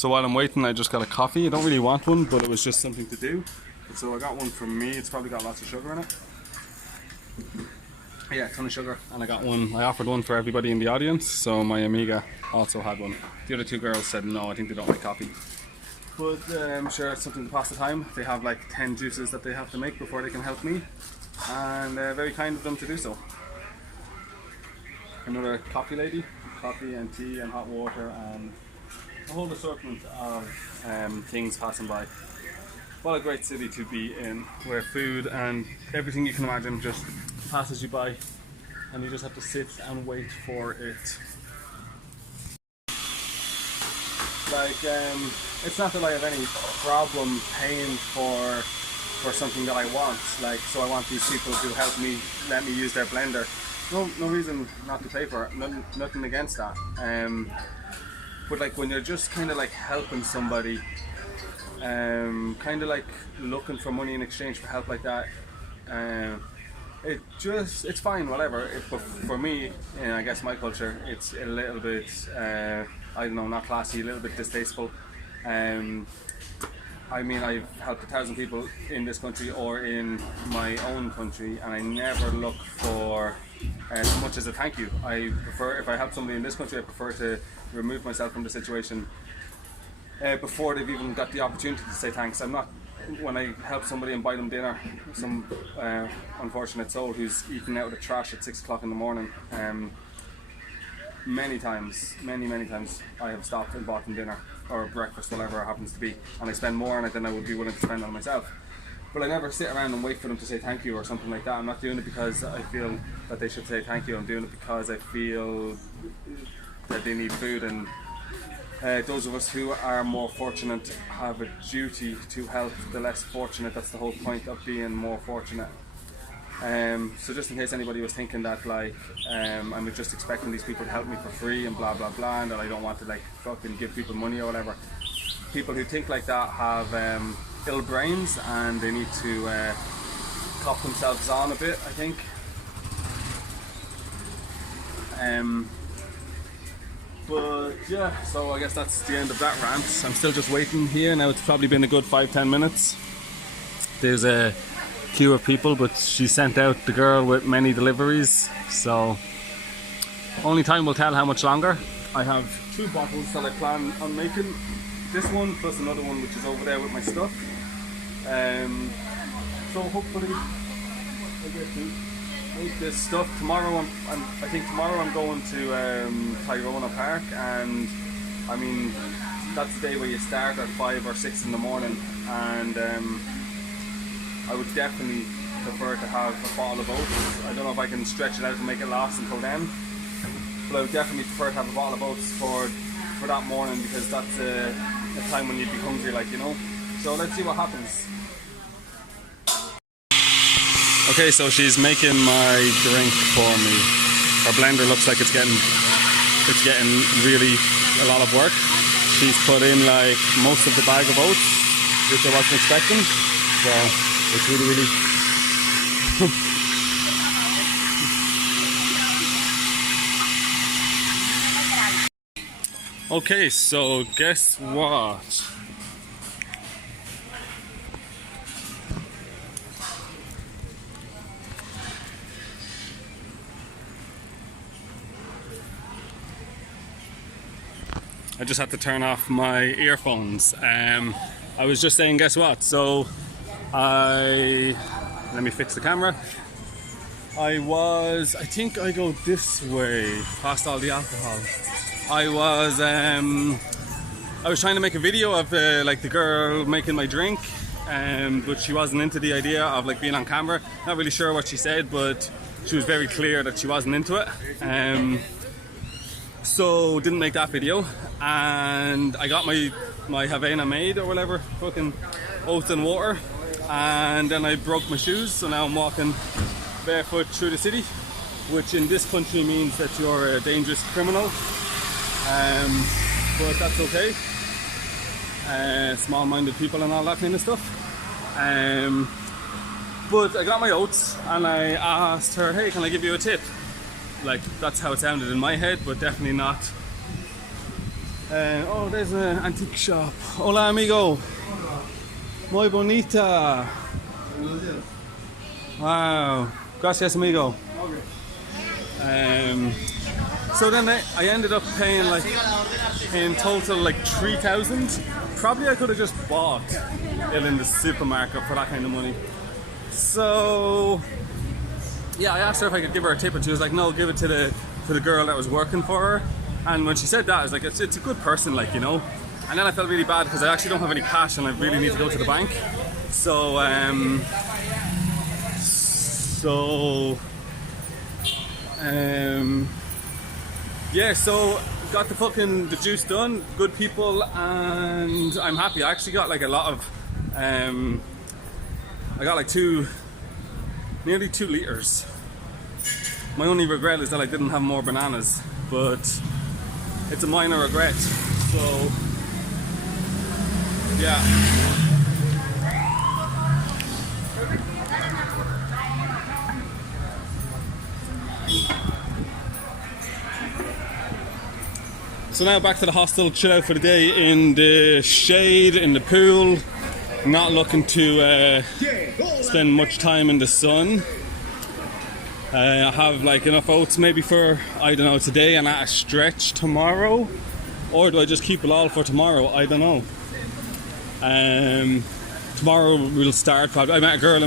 So while I'm waiting, I just got a coffee. I don't really want one, but it was just something to do. So I got one for me. It's probably got lots of sugar in it. Yeah, a ton of sugar. And I got one, I offered one for everybody in the audience. So my amiga also had one. The other two girls said no, I think they don't like coffee. But I'm sure it's something to pass the time. They have like 10 juices that they have to make before they can help me. And very kind of them to do so. Another coffee lady. Coffee and tea and hot water and a whole assortment of things passing by. What a great city to be in, where food and everything you can imagine just passes you by and you just have to sit and wait for it. Like, it's not that I have any problem paying for something that I want. Like, so I want these people to help me, let me use their blender. No reason not to pay for it, nothing against that. But like when you're just kind of like helping somebody, kind of like looking for money in exchange for help like that, it's fine, whatever. But for me, in I guess my culture, it's a little bit, I don't know, not classy, a little bit distasteful. I mean, I've helped 1,000 people in this country or in my own country, and I never look for as much as a thank you. I prefer, if I help somebody in this country, I prefer to remove myself from the situation before they've even got the opportunity to say thanks. I'm not, when I help somebody and buy them dinner, some unfortunate soul who's eating out of the trash at 6 o'clock in the morning, many times I have stopped and bought them dinner or breakfast, whatever it happens to be, and I spend more on it than I would be willing to spend on myself. But I never sit around and wait for them to say thank you or something like that. I'm not doing it because I feel that they should say thank you. I'm doing it because I feel that they need food, and those of us who are more fortunate have a duty to help the less fortunate. That's the whole point of being more fortunate. So just in case anybody was thinking that like I'm just expecting these people to help me for free and blah blah blah, and that I don't want to like fucking give people money or whatever. People who think like that have ill brains, and they need to cop themselves on a bit, I think. But yeah, so I guess that's the end of that rant. I'm still just waiting here now. It's probably been a good 5-10 minutes. There's a queue of people, but she sent out the girl with many deliveries, so only time will tell how much longer. I have 2 bottles that I plan on making. This one plus another one which is over there with my stuff. So hopefully I get to make this stuff. Tomorrow I think tomorrow I'm going to Tyrone Park, and I mean that's the day where you start at 5 or 6 in the morning, and I would definitely prefer to have a bottle of oats. I don't know if I can stretch it out and make it last until then, but I would definitely prefer to have a bottle of oats for that morning, because that's a time when you'd be hungry, like, you know. So let's see what happens. Okay, so she's making my drink for me. Her blender looks like it's getting really a lot of work. She's put in like most of the bag of oats, which I wasn't expecting. So it's really Okay, so guess what? I just had to turn off my earphones. I was just saying, guess what? So let me fix the camera. I think I go this way past all the alcohol. I was trying to make a video of like the girl making my drink, but she wasn't into the idea of like being on camera. Not really sure what she said, but she was very clear that she wasn't into it. So didn't make that video, and I got my Havana made or whatever, fucking oats and water, and then I broke my shoes, so now I'm walking barefoot through the city, which in this country means that you're a dangerous criminal. But that's okay. Small-minded people and all that kind of stuff. But I got my oats and I asked her, hey, can I give you a tip? Like, that's how it sounded in my head, but definitely not Oh, there's an antique shop. Hola, amigo. Muy bonita. Wow. Gracias, amigo. So then I ended up paying like in total like 3,000. Probably I could have just bought it in the supermarket for that kind of money. So yeah, I asked her if I could give her a tip, and she was like, "No, give it to the girl that was working for her." And when she said that, I was like, "It's a good person, like, you know." And then I felt really bad because I actually don't have any cash, and I really need to go to the bank. So yeah, so got the juice done, good people, and I'm happy. I actually got like a lot of, I got like nearly 2 liters. My only regret is that I didn't have more bananas, but it's a minor regret. So yeah. So now back to the hostel, chill out for the day in the shade, in the pool. Not looking to spend much time in the sun. I have like enough oats maybe for, I don't know, today and at a stretch tomorrow. Or do I just keep it all for tomorrow? I don't know. Tomorrow we'll start probably. I met a girl